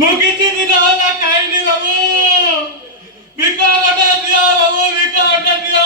ମୁଁ କିଛି ଦିନ ହେଲା ଖାଇନି ବାବୁ। ଭିକ ଗୋଟେ ଦିଅ ବାବୁ, ଭିକ ଗୋଟେ ଦିଅ।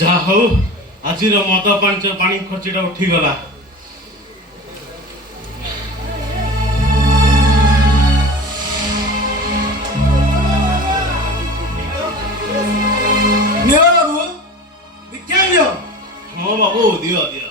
जा हो आज मद पानी खर्चीटा उठीगला। बाबू दीक्षा नियो। हाँ बाबू दियो दियो।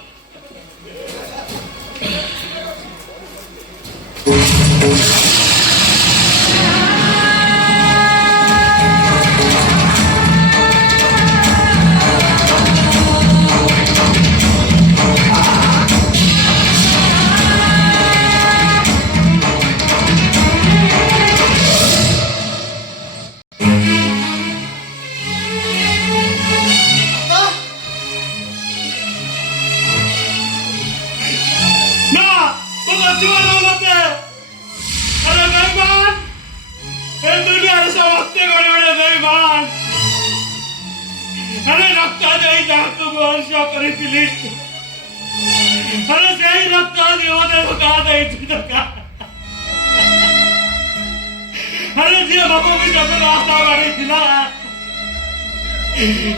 अरे जी बाबू भी जब रास्ता गाड़ी थिला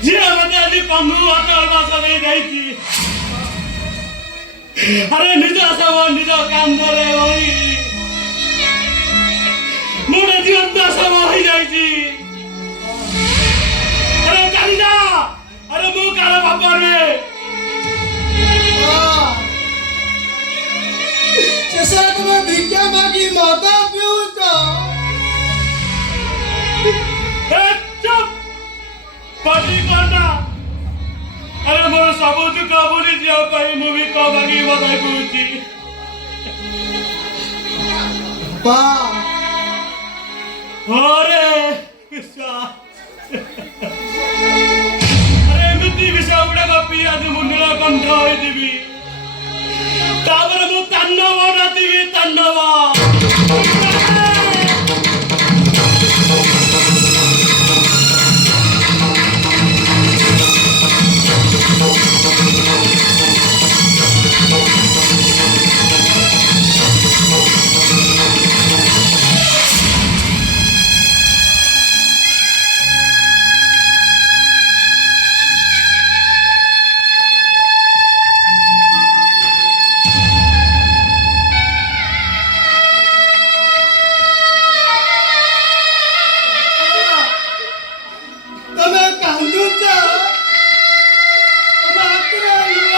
जी मते आज पंगु वाटर बासा नहीं गई थी। अरे निज सब निज काम करे होई मोर जीवन तो सब हो जाई थी। अरे चली जा। अरे मु काला बाबा रे जैसा तुम्हें भिक्षा मांगी माता पियो तो चुप पार्टी करना। अरे मोर सब दुख बोली जिया पाई मु भी को मांगी बताई पूछी পা আরে কিসা আরে এମିତି কিসা গুড়াକ ପିଆଜ ମୁଣ୍ଡଳ କଣ୍ଠ ହୋଇଯିବି ତାପରେ ମୁଁ ତାଣ୍ଡବ ନାଚିବି ତାଣ୍ଡବ ତମେ କାନ୍ଦୁଛ ତମ ହାତରେ ଲୁହ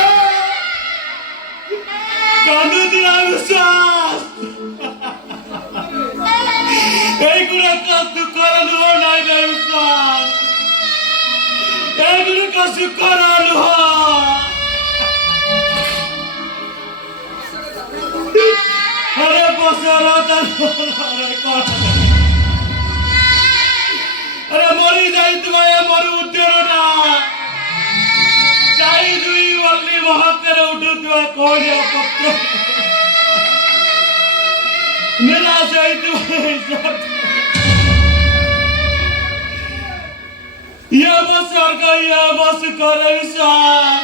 କାନ୍ଦୁଛି ନା ବିଶ୍ୱାସ এইগুলোক দুঃখর লুহ নাই রে বিশ্বাস এইগুলোক সুখর লুহ আরে বছর আরে মরি যাইଥିବା ଏ ମୋର ଉଦ୍ୟମଟା ଚାରି ଦୁଇ ବଲ୍ଲି ମହାତ୍ମାରେ ଉଠୁଥିବା କୌଣସି ପତ୍ର ନିରାଶ ହେଇଥିବା ଇଏ ବସ ସ୍ୱର୍ଗ ଇଏ ବସ କରେ ବିଶ୍ୱାସ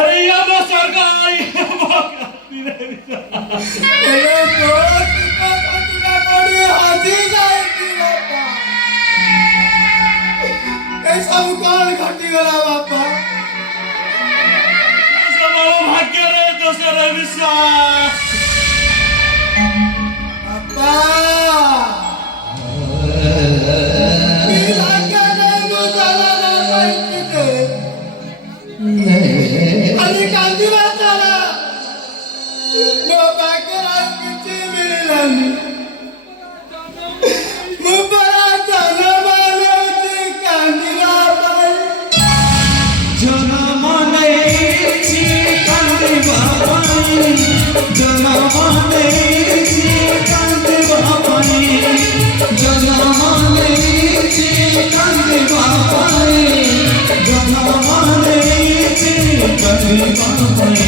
अरे ये वो सरकार ये वो करती रही तेरे दोस्त को कटना पड़ी हाथी जाएगी बापा ये सब कौन घटी गला बापा सब भाग्य रे दूसरे विश्वास बापा भाग्य नहीं मुझाला ना पाइते अरे कांदी बाताला मो बाकर किसी मिलनी मो बड़ा जाना वाले जी कांदी बाताला जनम नेछि कांदी बाबाई जनम नेछि कांदी बाबाई जनम नेछि कांदी बाबाई जनम नेछि कांदी बाबाई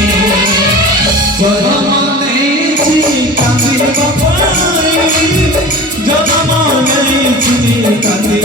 जनम नेछि कांदी बाबाई जनम नेछि कांदी